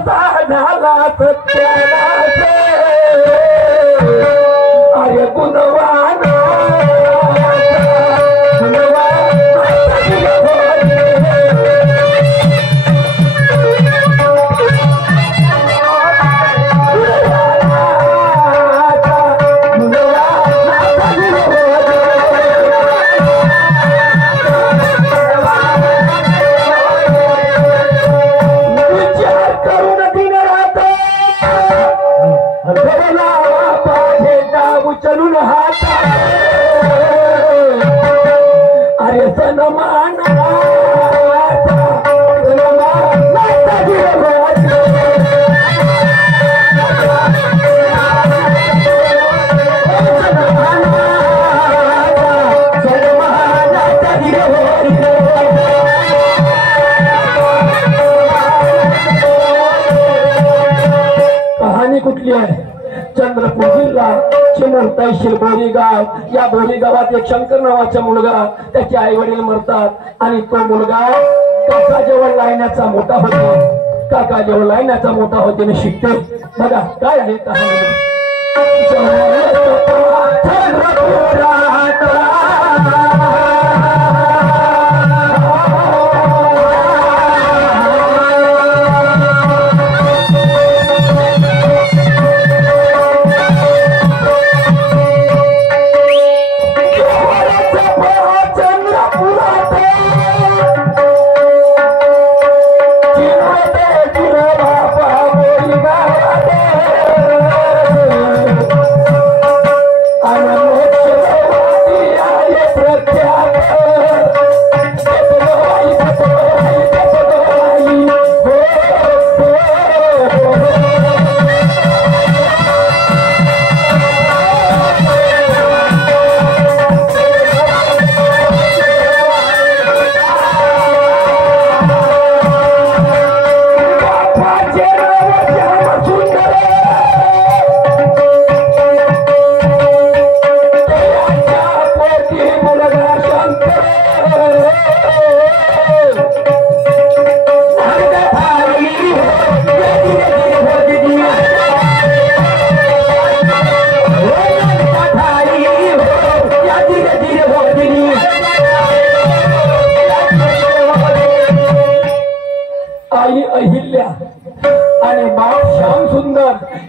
कसा झाला सत्यानाश अरे गुणवान चलून हात अरे सनमान कहाणी कुठली आहे चंद्रपूर जिल्हा चिमुरताई बोरीगाव या बोरीगावात एक शंकर नावाचा मुलगा त्याचे आई वडील मरतात आणि तो मुलगा काका जेवण लायण्याचा मोठा होतो काका जेवण लायण्याचा मोठा होते शिकते बघा काय आहे कहाणी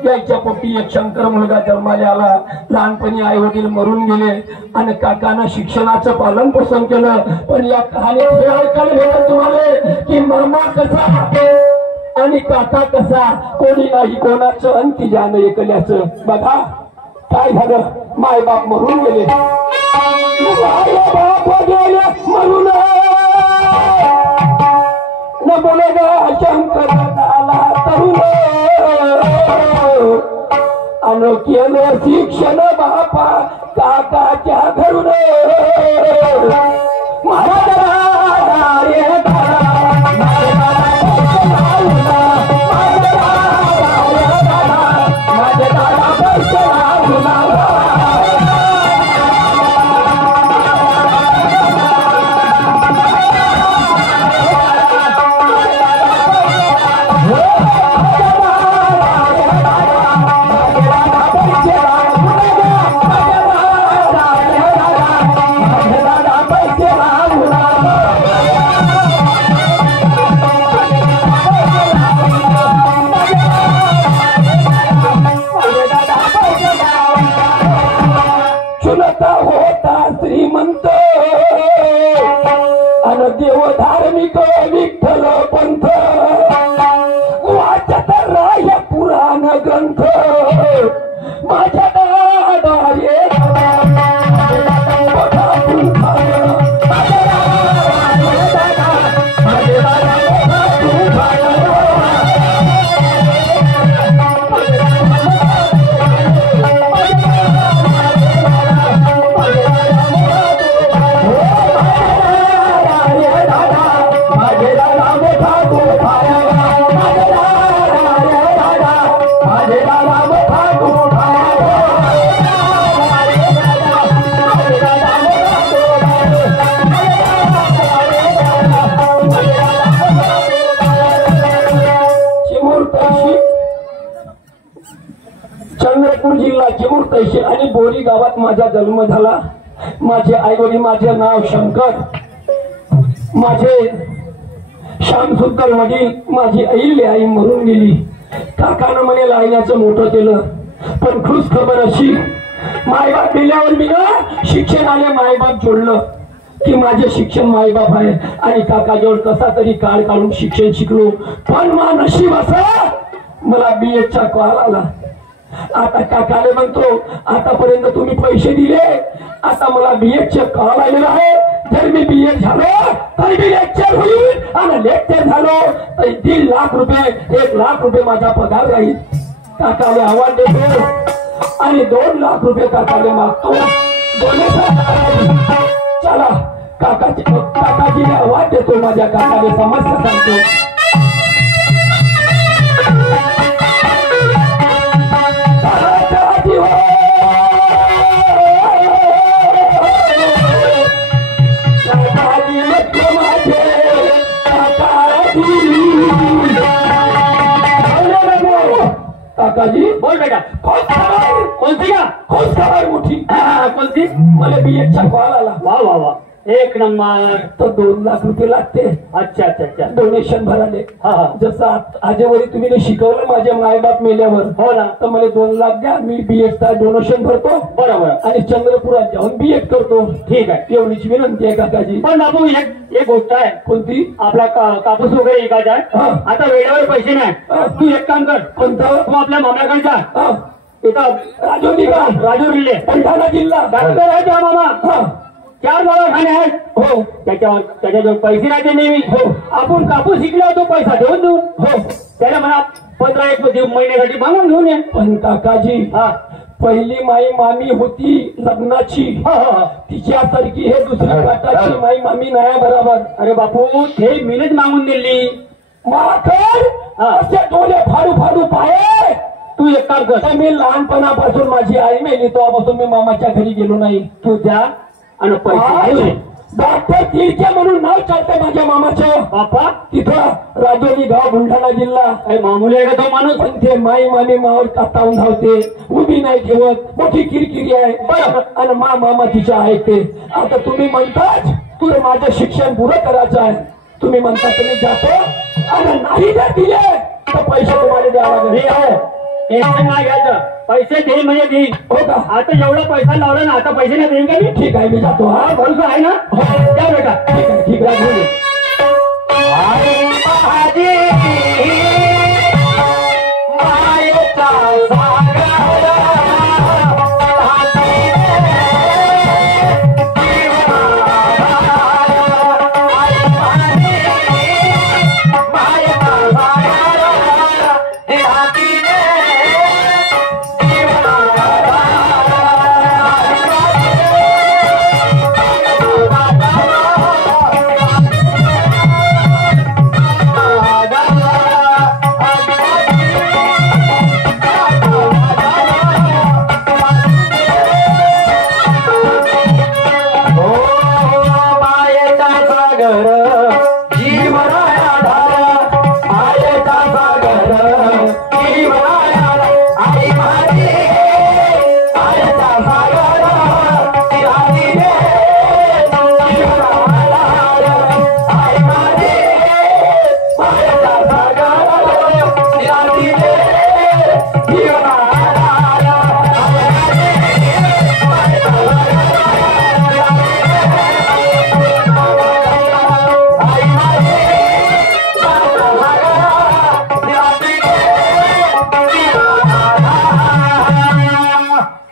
याच्या पोटी एक शंकर मुलगा जन्माला आला लहानपणी आई वडील मरून गेले आणि काकांना शिक्षणाचं पालन पोषण केलं पण या कहाणीत हे ऐकायला भेटत तुम्हाला की मामा कसा आणि काका कसा कोणी नाही कोणाचं आणि तिच्यानं एकल्याचं बघा काय झालं माय बाप मरून गेले बाप गेले मरून न बोलगा शंकर आला तरुण आणि केलं शिक्षण बापा काकाच्या घरून तहसील, चंद्रपूर जिल्हा चिमूर तहसील आणि बोरी गावात माझा जन्म झाला. माझे आई वडील, माझे नाव शंकर, माझे श्यामसुंदर वडील, माझी अहिल्या आई मरून गेली. काकानं मला लायण्याचं मोठं केलं, पण खुश खबर अशी मायबाप गेल्यावर मी ना शिक्षणाने मायबाप जोडलं की माझे शिक्षण मायबाप आहे. आणि काकाजवळ कसा तरी काळ काढून शिक्षण शिकलो. पण मा नशीब असं मला BEdचा कॉल आला. आता काकाले म्हणतो आतापर्यंत तुम्ही पैसे दिले, आता मला BEdचे कॉल आलेला आहे. जर मी BEd झालो तरी मी लेक्चर होईल आणि लेक्चर झालो तरी 3 लाख रुपये 1 लाख रुपये माझा पगार राहील. काकाले आवाज देतो आणि 2 लाख रुपये काकाले मागतो. चला काकाजीने आवाज देतो, माझ्या काकाने समस्या सांगतो. काकाजी बोल बेटा. कोणती का खुश खबर मोठी कोणती? मला BEdचा कॉल आला. वा वा वा, एक नंबर. तर 2 लाख रुपये लागते. अच्छा अच्छा अच्छा. डोनेशन भराले. हा हा. जसं आजवरी तुम्ही शिकवलं माझ्या मायबाप मेल्यावर, हो ना, तर मला 2 लाख द्या. मी BEdचा डोनेशन भरतो. बरोबर. आणि चंद्रपुरात जाऊन BEd करतो. ठीक आहे, एवढीच विनंती आहे काकाजी. पण बाबू एक गोष्ट आहे. कोणती? आपला कापूस वगैरे विकायचा आहे. आता वेळेवर पैसे नाही. तू एक काम कर. कोणतं? तू आपल्या मामाकडे जा. इथं राजोरी का? राजूर जिल्हे, बुलढाणा जिल्हा. डॉक्टर आहे तुझा मामा. 4 दवाखाने आहेत. हो. त्याच्याजवळ पैसे राहते नेहमी. हो. आपण कापूस शिकल्यावर तो पैसा देऊन देऊ. हो. त्याला म्हणा 15-1 महिन्यासाठी मागून घेऊन ये. पण काकाजी, हा, पहिली माई मामी होती लग्नाची, तिच्यासारखी हे दुसऱ्या काटाची माई मामी नाही बरोबर. अरे बापू, ते मीनच मागून दिली. माकड असे डोळे फाडू फाडू पाहे. तू एक काम कर. मी लहानपणापासून माझी आई मेली तेव्हापासून मी मामाच्या घरी गेलो नाही. तू जा आणि पैसे घे. डॉक्टर तिळके म्हणून नाव चालतंय माझ्या मामाचं. बापा, तिथं राजोरी गाव, बुलढाणा जिल्हा. काही मामूली आहे का तो माणूस? पण ते माई मामी मावर तावून धावते, उभी नाही ठेवत, मोठी किरकिरी आहे. आणि मामा तिच्या ऐकते. आता तुम्ही म्हणताच तुला माझं शिक्षण पुरं करायचं आहे. तुम्ही म्हणता तुम्ही जातो आणि नाही जर दिले तर पैसे तुम्हाला द्यावा लागेल. टेन्शन नाही घ्यायचं. पैसे देईन म्हणजे देईन. हो का? आता एवढा पैसा लावला ना, आता पैसे नाही देईन का मी? ठीक आहे, मी जातो. हा, भरोसा आहे ना? द्या बेटा. ठीक आहे, ठीक आहे.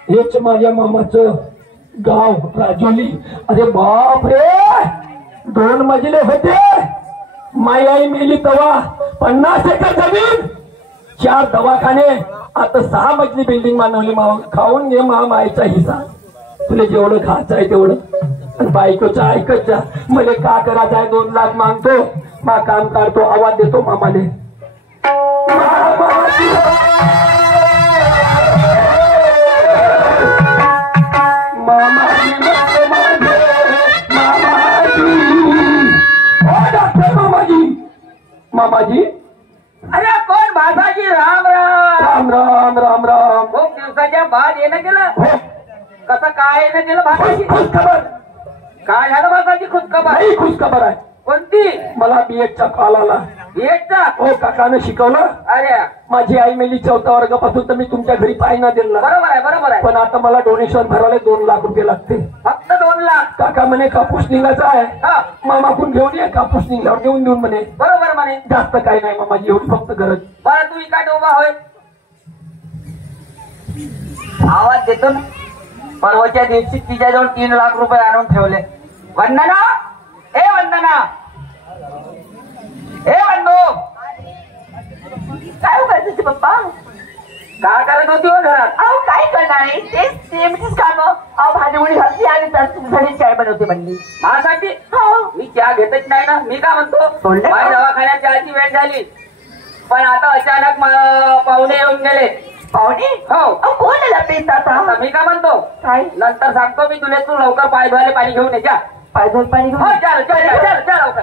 हेच माझ्या मामाचं गाव राजोली. अरे बाप रे, 2 मजले होते. माई आई मेली तेव्हा 50 एकर जमीन, 4 दवाखाने, आता 6 मजली बिल्डिंग मानवली. खाऊन घे मामाईचा हिस्सा. तुला जेवढं खायचं आहे तेवढं. आणि बायकोचं ऐकत जा. मला का करायचं आहे? 2 लाख मागतो, मा काम काढतो, आवाज देतो मामाने. मामाजी, अरे कोण बाबाजी? राम राम राम राम. खूप दिवसाच्या बाद येणं केलं. हो, कसं काय येणं केलं भासाजी? खुश खबर. काय झालं भासाजी? खुदखबर नाही, खुश खबर आहे. कोणती? मला बीएडचा कॉल आला. एकचा? हो, काकानं शिकवलं. अरे माझी आई मेली 4थ्या वर्गापासून, तर मी तुमच्या घरी पाय ना दिला. बरोबर आहे बरोबर आहे. पण आता मला डोनेशन भरायला 2 लाख रुपये लागते. फक्त 2 लाख? काका म्हणे कापूस निघायचा आहे, हा मामाकडून घेऊन ये, कापूस निघल्यावर देऊन देऊन म्हणे. बरोबर म्हणे. जास्त काही नाही मामाजी, एवढी फक्त गरज. बरं तू इका उभा होय. आवाज देतो ना. परवाच्या दिवशी तिच्याजवळ 3 लाख रुपये आणून ठेवले. वंदना, ए वंदना, ए वंदो, काय करायचं पप्पा? काय करत होती हो घरात? अहो काय करणार आहे? तेच नेहमीच काम. अहो भाजी उडी घातली आणि घरी चाय बनवते म्हणली. माझ्यासाठी हो. मी चहा घेतच नाही ना. मी काय म्हणतो, सोडलं का? माझ्या दवाखान्यात चहाची वेळ झाली, पण आता अचानक पाहुणे येऊन गेले. पाहुणे? हो. अहो कोण आला पेत आता? आता मी काय म्हणतो, काय? नंतर सांगतो मी तुला. तू लवकर पाय धुवायला पाणी घेऊन ये. जा. पाय धुवून पाणी घेऊन. हो चल चल चल चल चल लवकर.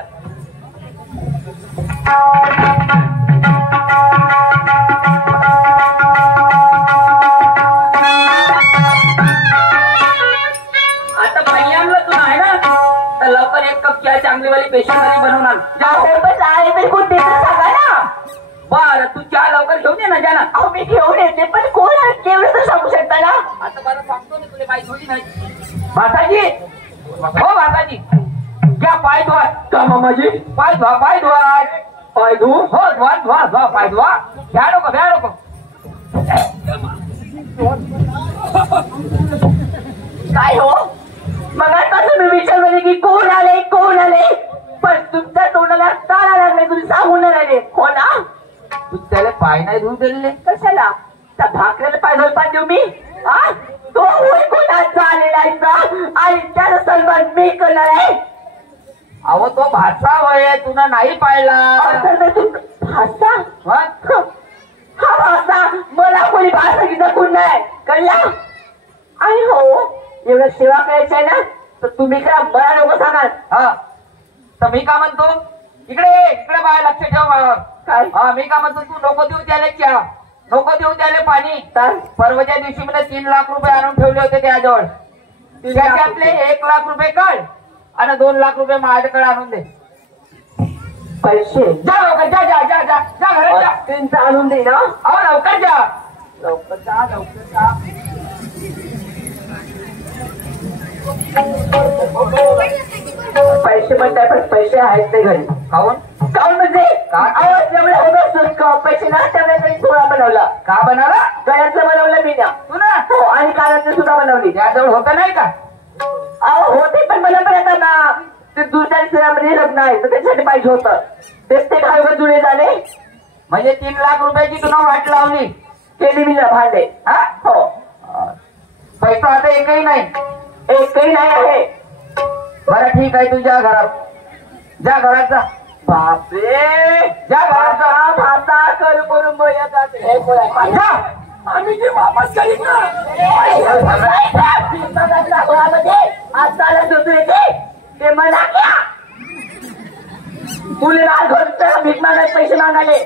आता पाणी आणलं तू आहे ना, तर लवकर 1 कप चहा चांगलीवाली पेशंटवाली बनवून आण. जा. अहो पण आहे तर कोण देतं सांगा ना. बरं तू चहा लवकर घेऊन ये ना. जा ना. अहो मी घेऊन येते, पण कोण आहे एवढं तर सांगू शकता ना. आता मला सांगतो मी तुला माहिती होती नाही. भाताजी, हो भाताजी, घ्या पाय धुवा. का मामाजी? पाय धुवा पाय धुवा. पाय धू. हो धुवा धुवा धुवा पाय धुवा. घ्या नको घ्या नको. काय हो? मग आता तुम्ही विचारले की कोण आले कोण आले, पण तुमच्या तोंडाला ताळा लागले, तुम्ही सांगून नाही राहिले. हो ना? तू त्याला पाय नाही धुवून दिले? कशाला? त्या भाकऱ्याला पाय धुवून पाय देऊ मी? हा? तो होय कोणाचा आलेला आहे आणि त्याला सन्मान मी करणार आहे. अहो तो भाषा होय, तुला नाही पाहिला. तर तू भाषा? मग? हा भाषा मला कोणी भाषा घेतला कोण नाही कळला. आणि हो एवढं सेवा करायची आहे ना, तर तुम्ही करा, मला लोक सांगाल. हा तर मी का म्हणतो, इकडे इकडे बाय लक्ष ठेव माझ्यावर. काय? हा मी का म्हणतो, तू नको देऊ त्याला चहा, नको देऊ त्याला पाणी. तर परवाच्या दिवशी मला 3 लाख रुपये आणून ठेवले होते त्याजवळ. त्याचे आपले 1 लाख रुपये काढ आणि 2 लाख रुपये माझ्याकडे आणून दे. पैसे जा लवकर, जा जा जा जा जा घरात जा. त्यांचं आणून दे ना. अहो लवकर जा. लवकर जा लवकर जा. पैसे म्हणताय पण पैसे आहेत ते घरी. खाऊन काऊन म्हणजे आवाज जेवढे होतं पैसे ना त्यावेळेला सोळा बनवला. का बनाला? गळ्यातलं बनवलं मी ना. तू ना हो आणि कानातलं सुद्धा बनवली. त्याजवळ होतं नाही का? अहो होते पण मला पण आता ना ते दुसऱ्या शहरामध्ये लग्न आहे तर त्याच्यासाठी पाहिजे होतं. तेच ते काय जुळे झाले. म्हणजे 3 लाख रुपयाची तुला वाट लावली. केली मी ना भांडे. हा हो पैसा आता एकही नाही. एकही नाही आहे. बरं ठीक आहे, तुझ्या घरात जा. घरात जा. बापरे जा घरात जा. भाषा करू करून बोलत जाते. जा. आम्ही जे वापस करीत ना, ते म्हणा मुलीला घर भीक मागायला पैसे मागायले.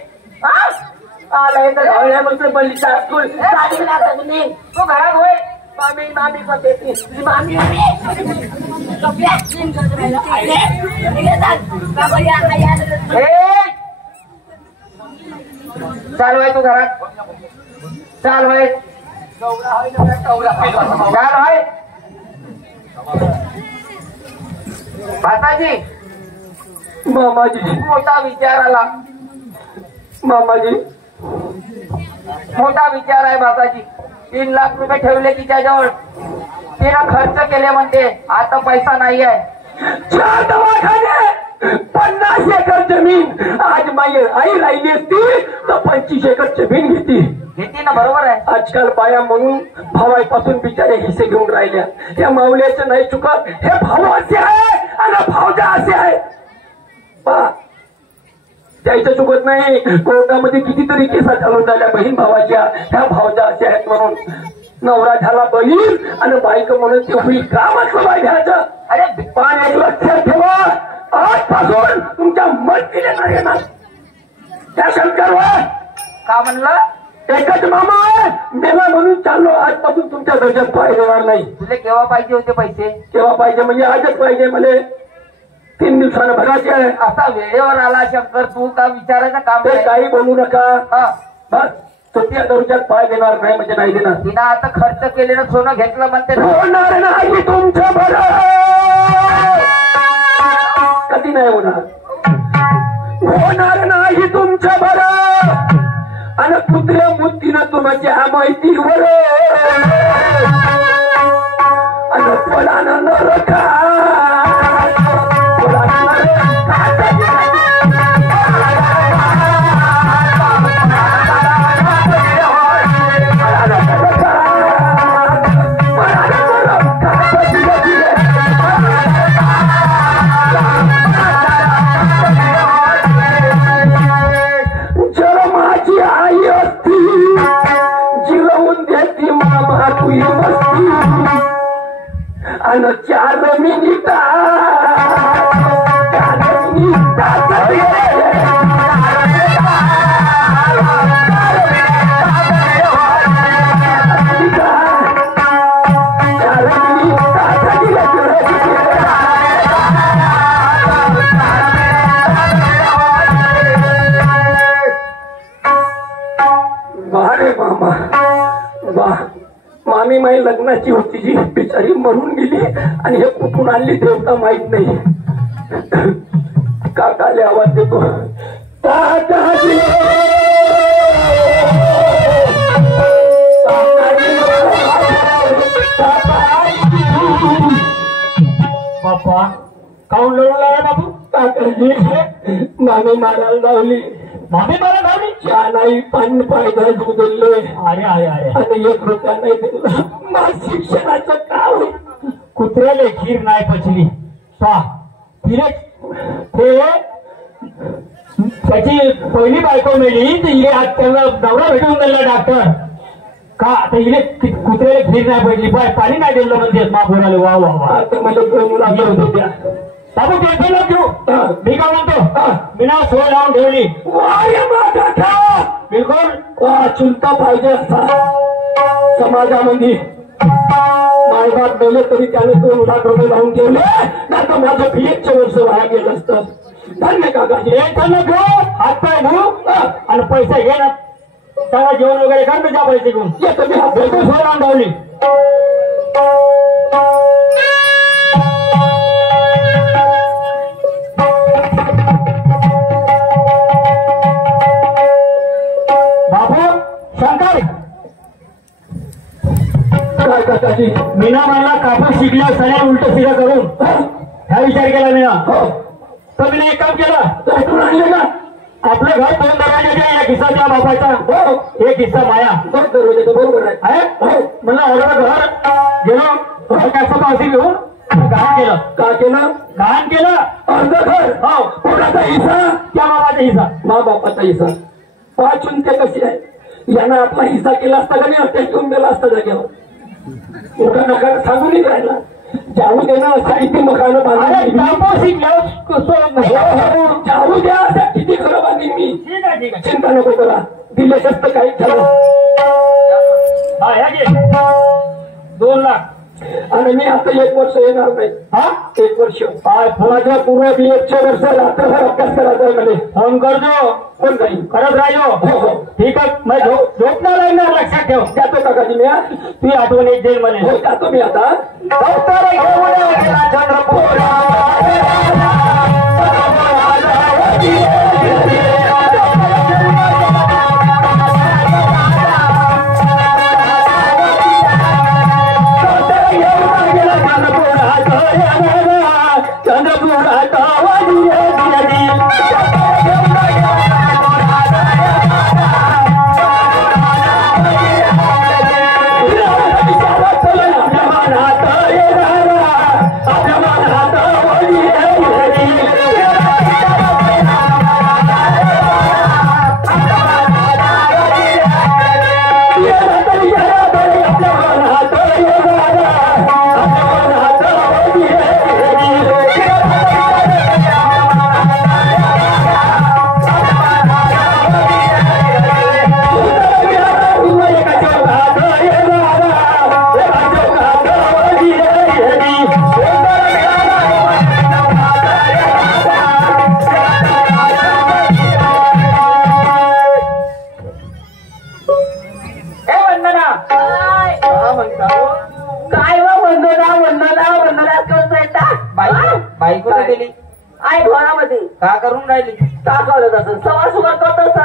आलाय तर घावल्या म्हणून बल्लीचा स्कूल तुम्ही तू घरात होय. मामी मामी करते तुझी मामी चाल भाई तू घरात चाल भाई चाल भाई. भाताजी मामाजी मोठा विचार आला. मामाजी मोठा विचार आहे भाताजी. 3 लाख रुपये ठेवले तिच्याजवळ, तिनं खर्च केले म्हणते. आता पैसा नाही आहे. 4 दवाखाने, 50 एकर जमीन. आज माझी आई राहिली असती तर 25 एकर जमीन घेती. घेते ना, बरोबर आहे. आजकाल बाया म्हणून भावापासून बिचारे हिस्से घेऊन राहिल्या. या माऊल्याचं नाही चुकत. हे भाऊ असे आहे आणि भावजा असे आहे. त्याचं चुकत नाही. कोर्टामध्ये कितीतरी केसा चालून झाल्या बहीण भावाच्या. ह्या भावजा असे आहेत म्हणून. नवरा झाला बहीण आणि बायक म्हणून ते होईल कामाचं बाय घ्यायचं. अरे पण एक लक्षात ठेवा, आजपासून तुमच्या मस्तीने नाही येणार त्या शंकरवर. का म्हणलं? एकच मामा मेला म्हणून चाललो, आजपासून तुमच्या दर्शनात पाय देणार नाही. तुला केव्हा पाहिजे होते पैसे? केव्हा पाहिजे म्हणजे आजच पाहिजे. मला 3 दिवसानं भरायचे आहे. असा वेळेवर आला शंकर, तू का विचारायचं काम ते आहे? काही बोलू नका. हा. बस तुमच्या दर्शनात पाय देणार नाही म्हणजे नाही देणार. तिनं आता खर्च केलेलं सोनं घेतलं म्हणते ना. होणार नाही तुमचं बरं, कधी नाही होणार. होणार नाही तुमचं बरं. आणि कुत्र्या मुत्तीनं तुमच्या माहितीवर आणि फळानं नरका आणि 4 मिनिटा अरे मामा वा, मामी माई लग्नाची होती जी बिचारी मरून गेली आणि हे कुठून आणली देवता माहित नाही. काकाले आवाज देतो, बाप्पा काऊन लढू लागला बापू? काकाजी मामी मारायला लावली. मामी मला धावली? चहा नाही, पाणी पायदा दुधलोय. अरे अरे अरे, आणि 1 रुपया नाही दिला. माझ शिक्षणाचं काय होईल? कुत्र्याले खीर नाही पचली. पा तिने ते त्याची पहिली बायको मिळली तर इले आज त्यांना नवरा भेटून दिला डॉक्टर का. आता इले कुत्र्याला खीर नाही पडली, पाणी नाही दिलं म्हणजे मा बोलाले. वा वा वा, आता मला 2 लागले होते त्या. बाबू टेन्शन नको घेऊ. मी काय म्हणतो, मी ना सोय लावून ठेवली. बिलकुल चिंता पाहिजे असा समाजामध्ये. मायबाप गेले तरी त्याने 2 लाख रुपये लावून ठेवले, नाही तर माझं PH वर्ष वाया गेलं असतं. धन्य काकाजी. टेन्शन नको घेऊ, हात पाय धुऊ आणि पैसे घे ना. चांगला जेवण वगैरे कर, तुझ्या पैसे घेऊन येतो मी. बिलकुल सोय लावून ठेवली. काय काकाजी? मीना मला कापूस शिकल्या सगळ्या उलट सिधा करून हा विचार केला मीना. तर मी एक काम केलं, कुठून आणले ना? आपलं घर 2 दरवाजाचे, एक हिस्सा त्या बापाचा, एक हिस्सा माया. बरोबर आहे. म्हणलं ऑर्डर घर गेलो, कसं पावसी घेऊन घाण केलं. का केलं? घाण केलं. अर्ध घर. हो. कोणाचा हिस्सा? त्या बाबाचा हिस्सा. मा बापाचा हिस्सा. पाचून ते कशी आहे, यानं आपला हिस्सा केला असता का नाही, ते ठेवून दिला असता जागेवर. मोठा नका सांगून राहिला. जाऊ दे ना, साहित्य मकानं बांधून कापूस शिकल्या जाऊ द्या. त्या किती खरं बांधीन मी. ठीक आहे ठीक आहे. चिंता नको करा, दिले असतं काही ठरव. हा या घे 2 लाख. आणि मी आता 1 वर्ष येणार नाही. हा 1 वर्ष माझ्या पूर्ण BH वर्ष रात्रभर अभ्यास करायचा आहे. मध्ये फोन करतो, कोण जाईल? करत राहिलो. हो हो ठीक आहे. मग झोप नाही लागणार, लक्षात ठेव. जातो काकाजी मी. ती आठवण येत जाईल मला. हो जातो मी आता. हा म्हणता काय व वंदना वंदना वंदना करत राहता बाई कुठे गेली आई घरामध्ये का करून राहिली का करत असत सवार सुवार करत असत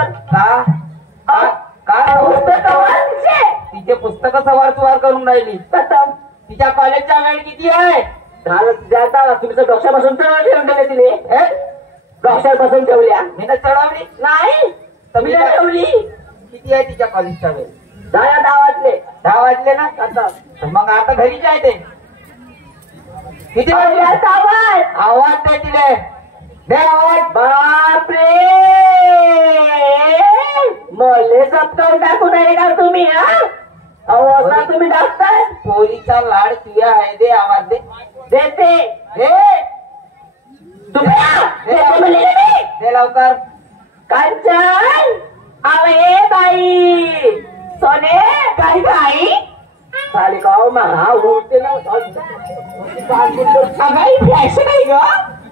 का पुस्तक वाचते. तिचे पुस्तक सवार सुवार करून राहिली प्रथम तिच्या कॉलेजचा वेळ किती आहे जाता तुम्ही तर डॉक्टरपासून ठेवून दिले तिने डॉक्टरपासून ठेवल्या मी तर चढवली नाही तुम्ही मी ठेवली किती आहे तिच्या कॉलेजचा वेळ 10 वाजले 10 वाजले ना आता मग आता घरी काय ते किती वाजले आवाज दे तिले दे आवाज बापरे मले सप्ताह टाकून आहे का तुम्ही अवस्था तुम्ही टाकताय पोरीचा लाड तुझ्या आहे दे आवाज दे देते तुम्ही दे लवकर कांचन आवे बाई सोने काय बाई चालेल का महा उठते ना फॅशन आहे ग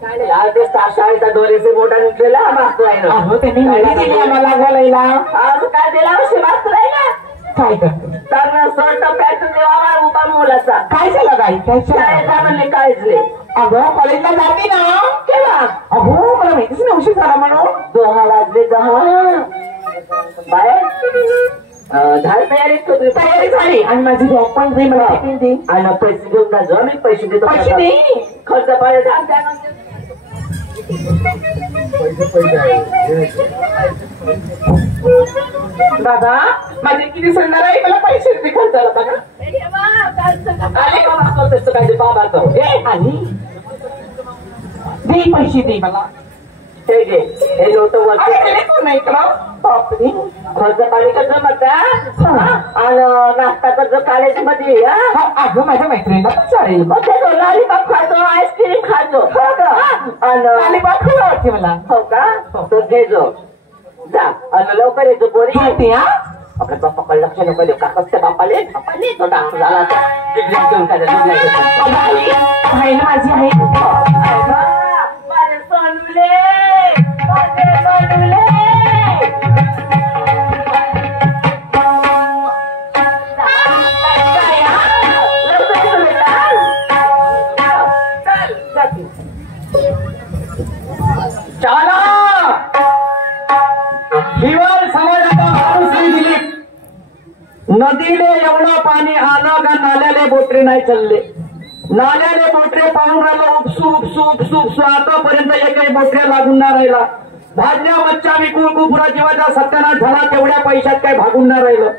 काय नाही आज ते शाळेचा दोरेचे मोठा निघलेला मागतोय ना मला बोलायला आज काय दिला असे मागतोय ना काय करतो चांगला शर्ट पॅन्ट देवा उभा मुलाचा काय झालं गाई काय शाळेचा म्हणले काहीच नाही अगं कॉलेजला जाते ना केव्हा अगो मला माहितीच नाही उशीर झाला म्हणून 10 वाजले 10 बाहेर झाड तयारी झाली आणि माझी जॉब पण दे मला टिफिन दे आणि पैसे घेऊन जा जो मी पैसे देतो पैसे दे खर्च पाहिजे दादा माझे किती संडार आहे मला पैसे दे खर्चाला बघा आले का मागतो त्याचं काय ते बाबाचं आली दे पैसे दे मला हे घे हे नव्हतं वरती कोण आहे का बापरे खर्च पाणी कसं म्हणता आणि नाश्ता कसं कॉलेजमध्ये अगं माझ्या मैत्रिणीला पण चालेल लॉलीपॉप खातो आईस्क्रीम खातो आणि लॉलीपॉप खूप आवडते मला हो का तो घेजो जा आणि लवकर येतो पोरी खाते हा आपल्या बाप्पाकडे लक्ष नको देऊ काकाच्या बापाले तो डॉक्टर झाला डिग्री घेऊन काय आहे ना माझी आहे माझे सोनले माझे सोनले चला हिवाळ समाजाचा माणूस श्री दिलीप नदीले एवढं पाणी आलं का नाल्याले बोटरे नाही चालले नाल्याले बोटरे पाहून राहिलं उपसू उपसू उपसू उपसू आतापर्यंत एकही बोटऱ्या लागून ना राहिला भाजल्या मच्छा विकून कुपुरा जीवाचा सत्यानाश झाला तेवढ्या पैशात काय भागून ना राहिलं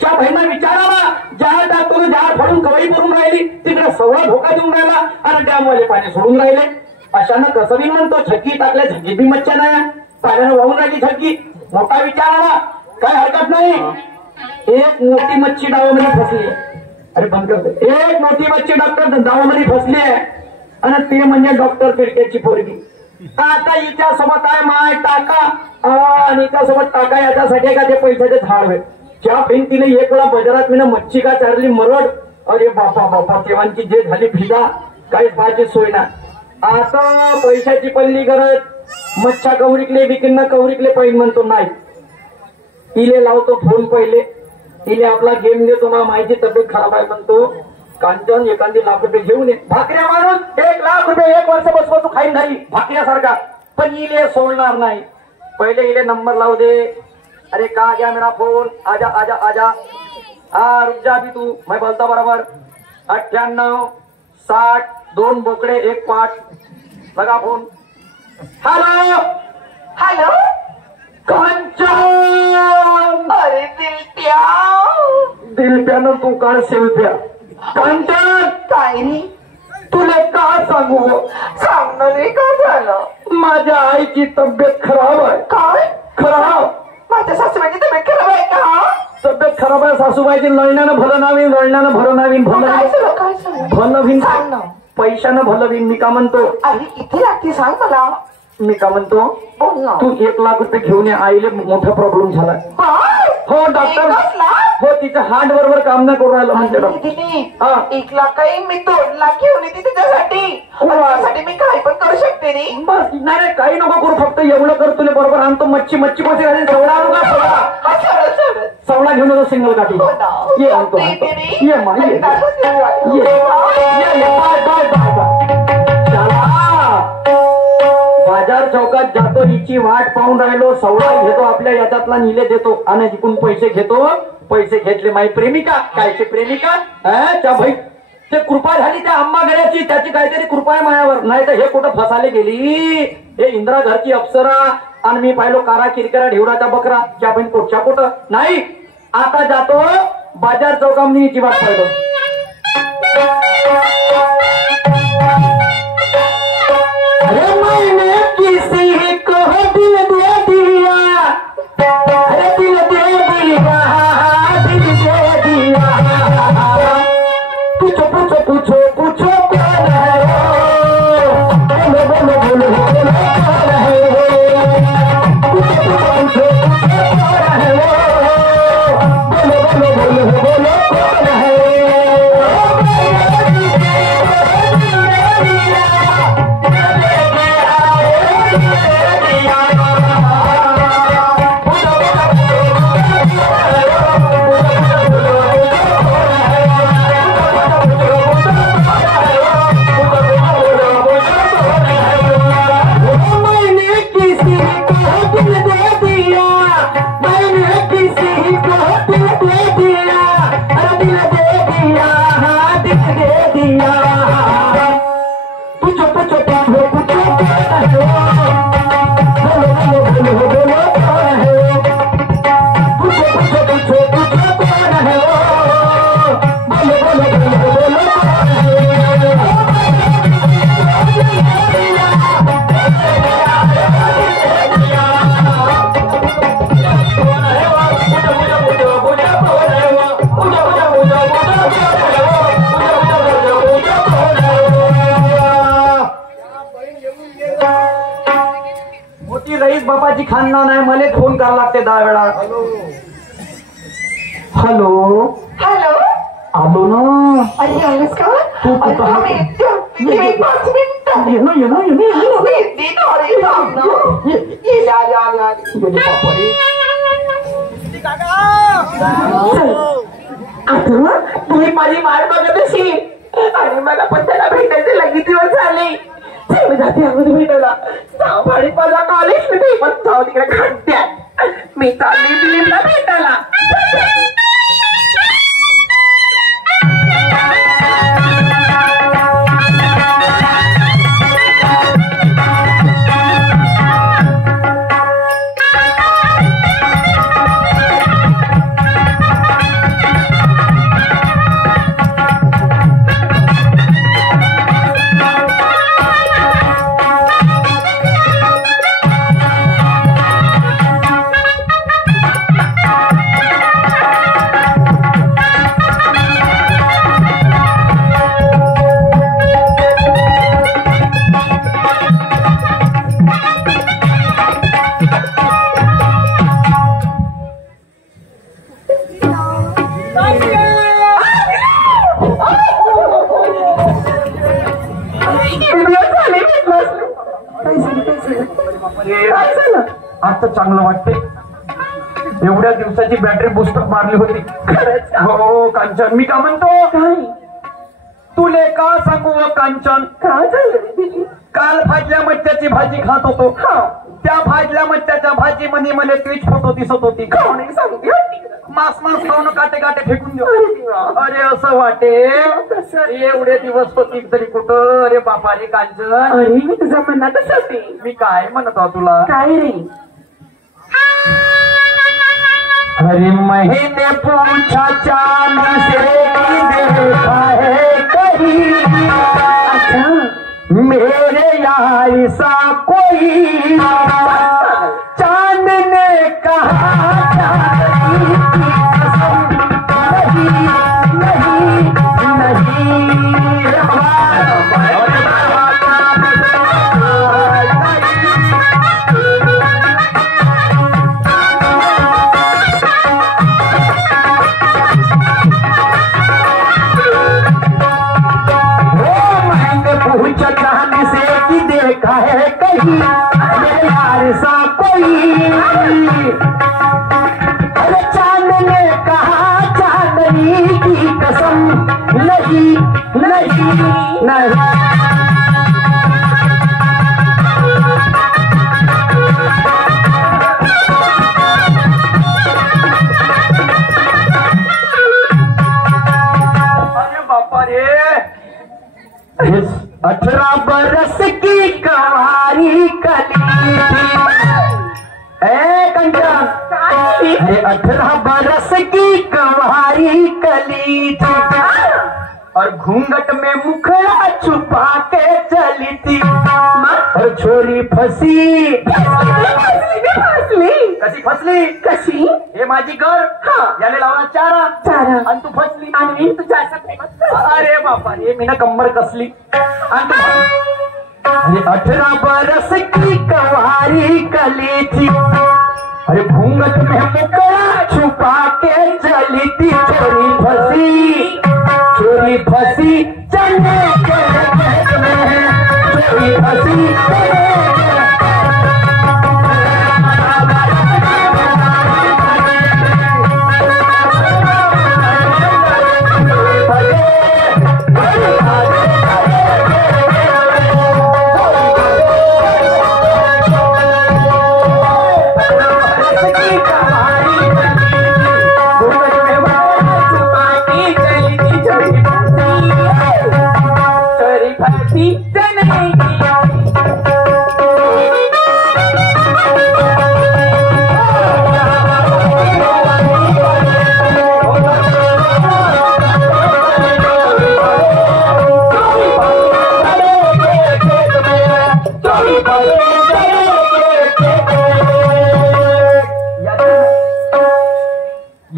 त्या बहिणा विचारावा जहाज टाकतो जहाज फडून कवळी भरून राहिली तिकडे सवळा धोका देऊन राहिला आणि डॅमवाले पाणी सोडून राहिले अशानं कसं बी म्हणतो झक्की टाकल्या झक्की बी मच्छा नाही पाण्यानं वाहून राहिली झक्की मोठा विचारावा काय हरकत नाही एक मोठी मच्छी डावामध्ये फसली अरे बंद करते एक मोठी मच्छी डॉक्टर डावामध्ये फसली आहे आणि ते म्हणजे डॉक्टर पिडक्याची पोरगी आता हिच्या सोबत आहे माय टाका आणि हिच्यासोबत टाका याच्यासाठी का ते पैशाचे झाड होईल ज्या भिंतीने एक वेळा बाजारात मी मच्छी का चारली मरड अरे बापा बापा तेव्हाची जे झाली फिदा काहीच पाहायची सोय ना आता पैशाची पल्ली गरज मच्छा कवरिकले विकिन्न कवरिकले पैन म्हणतो नाही इले लावतो फोन पहिले इले आपला गेम देतो ना माहिती तब्येत खराब आहे म्हणतो कांचन एखादी लाख रुपये घेऊन ये भाकऱ्या माणूस 1 लाख रुपये 1 वर्ष बसतो खाईन घरी भाकऱ्यासारखा पण इले सोडणार नाही पहिले इले नंबर लावू दे अरे कहा गया मेरा फोन आजा आजा आजा हाँ रुक जा भी तू मैं बोलता बराबर 98 60 2 बोकडे 1 पाट लगा फोन हेलो हॅलो कांचन अरे दिलट्या दिलप्यानं तू काढ शिल्प्या कांचन काय रे तुला का सांगू सांगणार रे का झालं माझ्या आईची तब्येत खराब आहे काय खराब माझ्या सासूबाईची तब्येत खराब आहे का तब्येत खराब आहे सासूबाईची लढण्यानं भलं नावीन लढण्यानं भलं नावीन काय भलं झालं काय झालं भलं भिन सांग ना पैशानं भलं भिन मी का म्हणतो अरे किती लागते सांग मला मी का म्हणतो बोल ना तू 1 लाख रुपये घेऊन ये आईले मोठा प्रॉब्लेम झालाय काय? हो डॉक्टर 1 लाख? हो तिचं हार्ट बरोबर काम नाही करू राहिलं म्हणजे डॉक्टर हा. 1 लाख काही मी 2 लाख घेऊन येते तिच्यासाठी आणि त्यासाठी मी काही पण करू शकते रे बस नाही रे, काही नको करू फक्त एवढं कर तुला बरोबर आणतो मच्छी मच्छी पोची घालून सवडा आणू का सवडा हा सरळ सरळ सवडा घेऊन येतो सिंगल काठी ये आणतो ये मा ये बाजार चौकात जातो हिची वाट पाहून राहिलो सवडा घेतो आपल्या याच्यातला निले देतो आणि जिकून पैसे घेतो पैसे घेतले माई प्रेमिका कायची प्रेमिका त्या भाई ते कृपा झाली त्या आंबा गड्याची त्याची काहीतरी कृपा आहे मायावर नाही तर हे कुठं फसाले गेली हे इंदिरा घरची अप्सरा आणि मी पाहिलो कारा किरकिरा ढेवराचा बकरा त्या बहीण कुठच्या कुठं नाही आता जातो बाजार चौकामनी हिची वाट पाहतो अरे मैंने किसी को दिल दे दिया अरे दिल दे दिया दिल दे दिया पूछो पूछो पूछो पूछो कौन है बोलो बोलो बोलो बोलो कौन है पूछो पूछो पूछो कौन है बोलो बोलो बोलो बोलो कौन है बाबाची खानदान आहे मला फोन करावा लागते 10 वेळा हॅलो हॅलो आलो ना अरे आलीस का तू कुठं आहे? ये ना ये ना ये तुम्ही माझी वाट बघत अशी आणि मला पण त्याला भेटायचे लगेच दिवस झाले मी जाते अगोदर भेटायला भाडी माझा कॉलेज मी पण जाऊ तिकडे खड्ड्यात मी चालली दिलीपला भेटायला आता चांगलं वाटते एवढ्या दिवसाची बॅटरी बुस्टर मारली होती हो कांचन मी का म्हणतो तुले का सांगू कांचन काल भाजल्या मच्छ्याची भाजी खात होतो त्या भाजल्या मच्छ्याच्या भाजी मध्ये मला तुझी फोटो दिसत होती मास मास खाऊन काटे काटे फेकून देऊ अरे असं वाटे एवढे दिवस होती तरी कुठं अरे बापा रे कांचन अरे मी तुझ्या मनातच होती मी काय म्हणत आहो तुला काय रे हरी महीने पूछा चांद से देखा है कहीं अच्छा मेरे यार सा कोई चांद ने कहा चांद की कसम नहीं नहीं चांद से कि देखा है कहीं मेरे यार सा पानी की कसम नहीं नहीं नहीं। अरे बापा रे, 18 बरस की कवारी कली थी। ए कंचन, अरे 18 बरस की कवारी कली थी और घूंघट में मुखड़ा छुपा के चली थी और छोरी फसी कशी फसली कशी हे माझी घर याने लावला चारा चारा आणि तू फसली आणि तुझ्या असं प्रेमात अरे बापा रे, मी ना कंबर कसली आणि तू अरे 18 बरस की कवारी कली थी अरे घूंघट में मुकड़ा छुपा के चली थी चोरी फंसी चलने के खेत में चोरी फंसी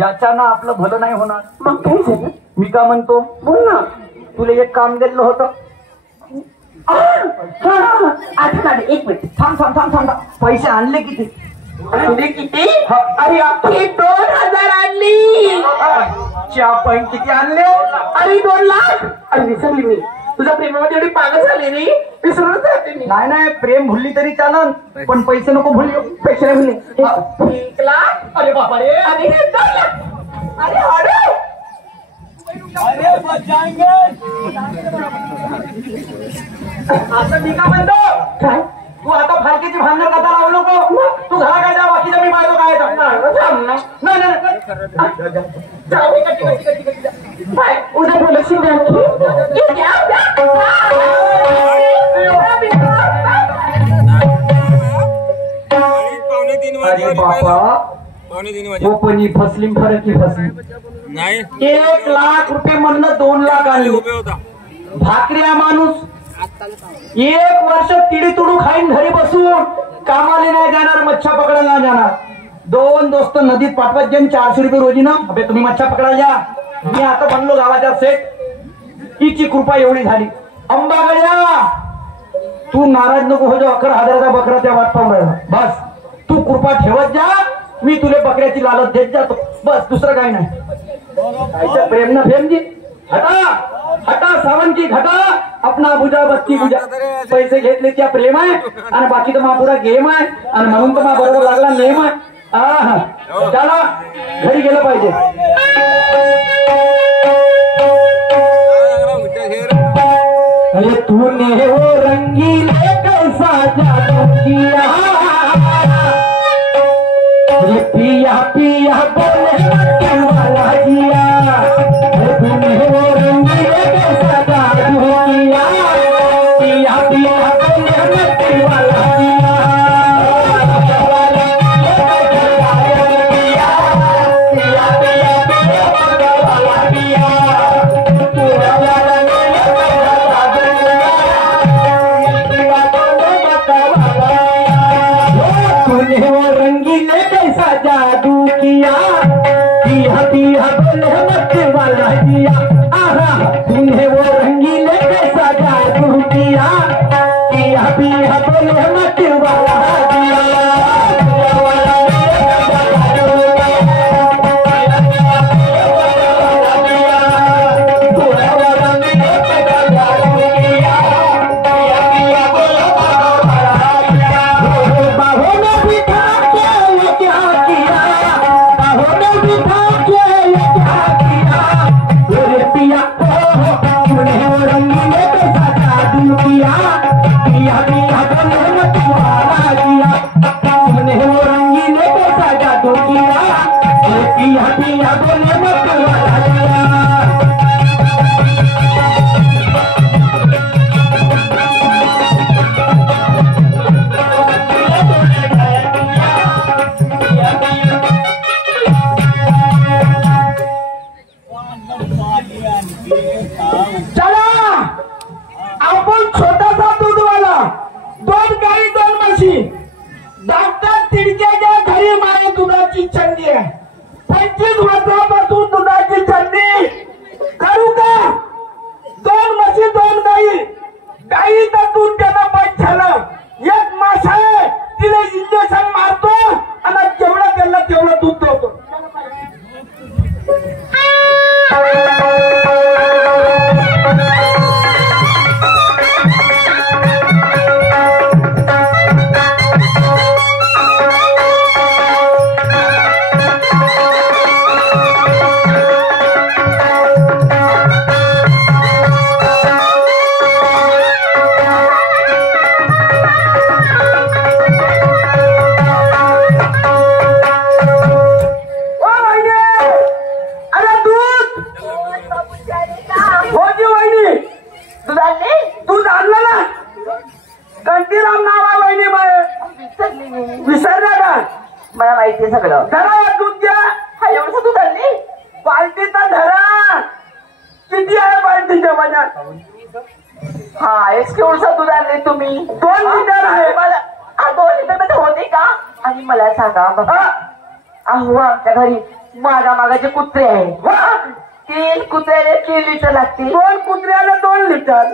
याच्यानं आपलं भलं नाही होणार. मग काय झालं? मी का म्हणतो, बोल ना. तुला एक काम दिलं होतं. आठवण एक मिनिट थांब थांब थांब थांब. पैसे आणले किती? आणले किती? अरे अख्खी 2000 आणली. चहा पॉईंट किती आणले? अरे 2 लाख. अरे विसरली मी. तुझ्या प्रेमामध्ये एवढी पागल झाली रे, विसरूनच जाते मी. नाही नाही, प्रेम भुलली तरी चालन, पण पैसे नको भुलली. पैसे नाही भुलले. 1 लाख. अरे बाबा रे. अरे 2 लाख. अरे अरे अरे बच जाएंगे. असं मी का म्हणतो, काय तू आता फारकीची भांडण कथा लावू नको. तू घरा काय जा, बाकीचं मी पाहतो काय थांब ना. नाही नाही जाऊ दे, कटी. बाय उद्या बोलशील आणखी. अरे बापा, हो पण ही फसली फरक ही फसली नाही. 1 लाख रुपये म्हणलं 2 लाख आणले. भाकऱ्या माणूस 1 वर्ष तिडी तुडू खाईन घरी बसून, कामाला नाही जाणार, मच्छा पकडायला नाही जाणार. 2 दोस्त नदीत पाठवत जाईन 400 रुपये रोजी ना. अबे तुम्ही मच्छा पकडायला जा. मी आता बनलो गावाच्या सेट. हिची कृपा एवढी झाली. अंबागड्या, तू नाराज नको हो, 11,000चा बकरा त्या वाट पाहून राहिला. बस तू कृपा ठेवत जा, मी तुला बकऱ्याची लालच देत जातो. बस दुसरं काही नाही. कायचं प्रेम ना फेम जी. हटा हटा सावंतजी, हटा. आपला बुजा बत्ती बुजा. पैसे घेतले त्या प्रेम आहे आणि बाकी तर पुरा गेम आहे आणि म्हणून तर बरोबर लागला नेम आहे. हा चला घरी गेलं पाहिजे. अरे तूने वो रंगीले कैसा जादू किया, अरे पिया पिया बोले वाला जिया, अरे तूने वो रंगीले कैसा जादू किया, पिया पिया बोले वाला जिया. तूने वो रंगीले कैसा जादू पिया पिया बोले मतवाला चला आपण छोटासा दूधवाला 2 गाई 2 म्हशी डॉक्टर तिडक्याच्या घरी माये दुधाची चंडी आहे 25 वर्षापासून दुधाची चंडी करू का 2 म्हशी 2 गाई गाईचं दूध त्याला बंद झालं 1 मास आहे तिला इंजेक्शन मारतो आणि जेवढं केलं तेवढं दूध देतो दूध आणलं ना कंटीराम नाव आहे वहिनी बाय विसरला का मला माहिती सगळं धरा दूध घ्या हा एवढंच दूध आणली बाल्टीचा धरा किती आहे बाल्टीच्या माझ्यात हा एक केवढं दूध आणले तुम्ही 2 लिटर आहे मला 2 लिटर मध्ये होते का आणि मला सांगा अहो आमच्या घरी मागाचे कुत्रे आहे 3 कुत्र्याला 3 लिटर लागते 2 कुत्र्याला 2 लिटर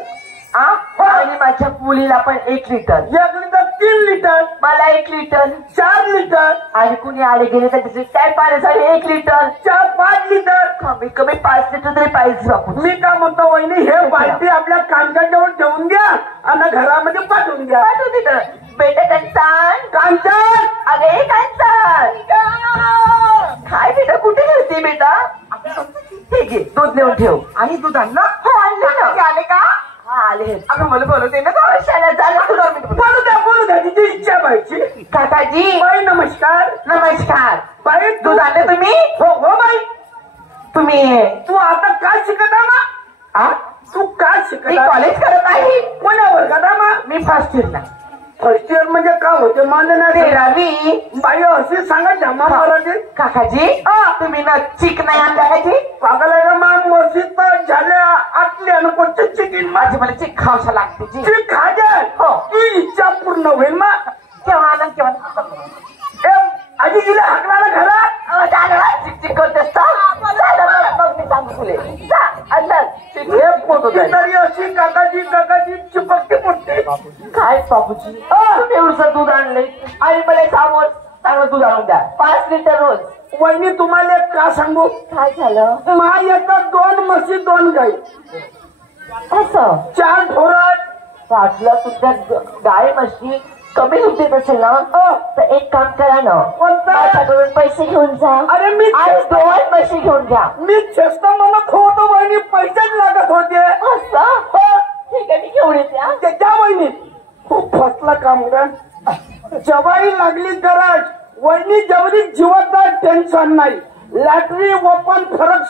आणि माझ्या मुलीला पण 1 लिटर 1 लिटर 3 लिटर मला 1 लिटर 4 लिटर आणि कुणी आले गेले तर त्याचे काय पाण्यासाठी 1 लिटर 4-5 लिटर कमीत कमी 5 लिटर तरी पाहिजे बापू मी काय म्हणतो वहिनी हे बाल्टी आपल्या कांचाजवळ ठेवून घ्या आणि घरामध्ये पाठवून घ्या पाठवू तिथं बेटा कंचान कांचन अरे कंचान काय बेटा कुठे गेलती बेटा ठीक आहे दूध नेऊन ठेव आणि दूध आणलं हो आणलं ना आले का हा आले अगं मला बोलवते ना कशाला झालं बोलू द्या तिची इच्छा पाहिजे काकाजी बाई नमस्कार नमस्कार बाई दूध आणले तुम्ही हो बाई तुम्ही तू आता काय शिकत आहे मा तू काय शिकत मी कॉलेज करत आहे कोण्या वर्गात मा मी फर्स्ट इयरला फर्स्ट इयर म्हणजे काय होते मानणार 13वी बाई असे सांगा जमा मराठी काकाजी तुम्ही ना चिक नाही आणल्या का ती पागल आहे का मा मस्जिद झाल्या आतली आणि कोणते चिकीन माझी मला चिक खावसा लागते जी चिक खाजे हो. ती इच्छा पूर्ण होईल मा केव्हा आलं केव्हा आजी तिला हाकला घरात चिक चिक करतेस मग मी सांगू तुले जा अंदर हे पोटी तरी अशी काकाजी चिपकती पोटी काय बाबूजी तुम्ही एवढं दूध आणले आणि मला चांगलं दूध आणून द्या 5 लिटर रोज वहिनी तुम्हाला एक का सांगू काय झालं मा येतात 2 म्हशी 2 गाई असं 4 ढोरात वाटलं तुमच्या गाय म्हशी कमी दूध देत असेल ना तर एक काम करा ना कोणतं? माझ्याकडून पैसे घेऊन जा अरे मी आणि 2 म्हशी घेऊन घ्या मी चेष्टा मला खोतो वहिनी पैसेच लागत होते असं ठीक आहे मी घेऊन येते त्या वहिनी खूप फसला काम जवाई लागली गरज वहिनी जेवढी जीवाचा टेन्शन नाही लॅटरी ओपन फरक